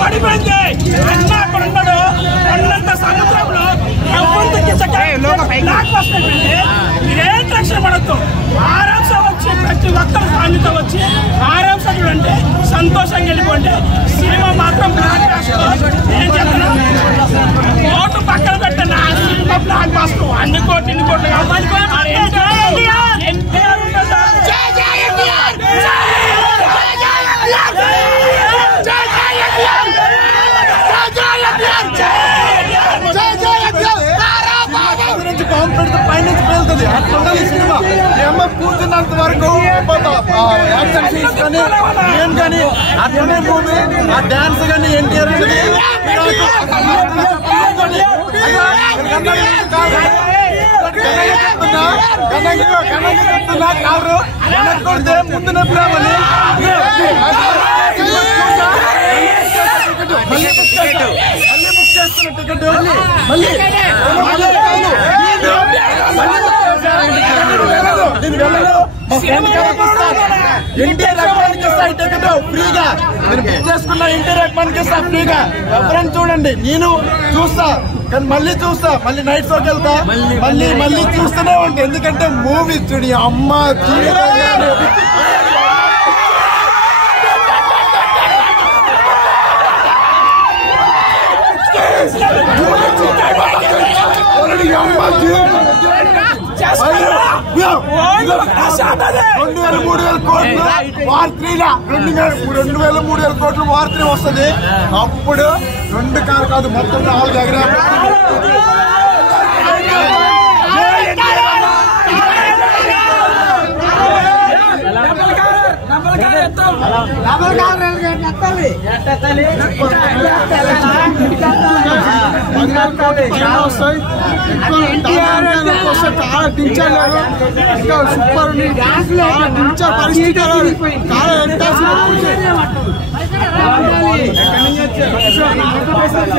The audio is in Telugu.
పడిపోయింది అన్న అక్కడ ఉన్నాడు ఉన్నంత సముద్రంలో మీరేం రక్షణ పడద్దు ఆరాంస వచ్చి ప్రతి ఒక్కరు సాన్నితో వచ్చి ఆరాంస చూడండి సంతోషంగా వెళ్ళిపోండి సినిమా మాత్రం ఏం చెప్తున్నా కోటు పక్కన పెట్టండి ఆ సినిమా బ్లాక్ బాస్టర్ అన్ని కోట్లు ఇన్ని కోట్లు పైనుంచి పేలుతుంది అట్లుండాలి సినిమా ఏమో కూర్చున్నంత వరకు యాక్షన్ సీన్స్ కానీ ఏం కానీ అట్లనే మూవీ ఆ డాన్స్ కానీ ఎన్టీఆర్ చెప్తున్నా కారు కొడితే ముందునే ప్రేమని మళ్ళీ బుక్ చేస్తున్న టికెట్ మళ్ళీ ఎన్టీఆర్ అభిమానికి ఇస్తా టికెట్ ఫ్రీగా నేను బుక్ చేసుకున్నా ఎన్టీఆర్ అభిమానికి ఇస్తా ఫ్రీగా ఎవరైనా చూడండి నేను చూస్తా కానీ మళ్ళీ చూస్తా మళ్ళీ నైట్ షోకి వెళ్తా మళ్ళీ చూస్తూనే ఉంటా ఎందుకంటే మూవీ చూడి అమ్మ కోట్లు వార్ 3 వస్తుంది అప్పుడు 2 కారు కాదు మొత్తం 4 ఎకరాలు సూపర్ పరిస్థితి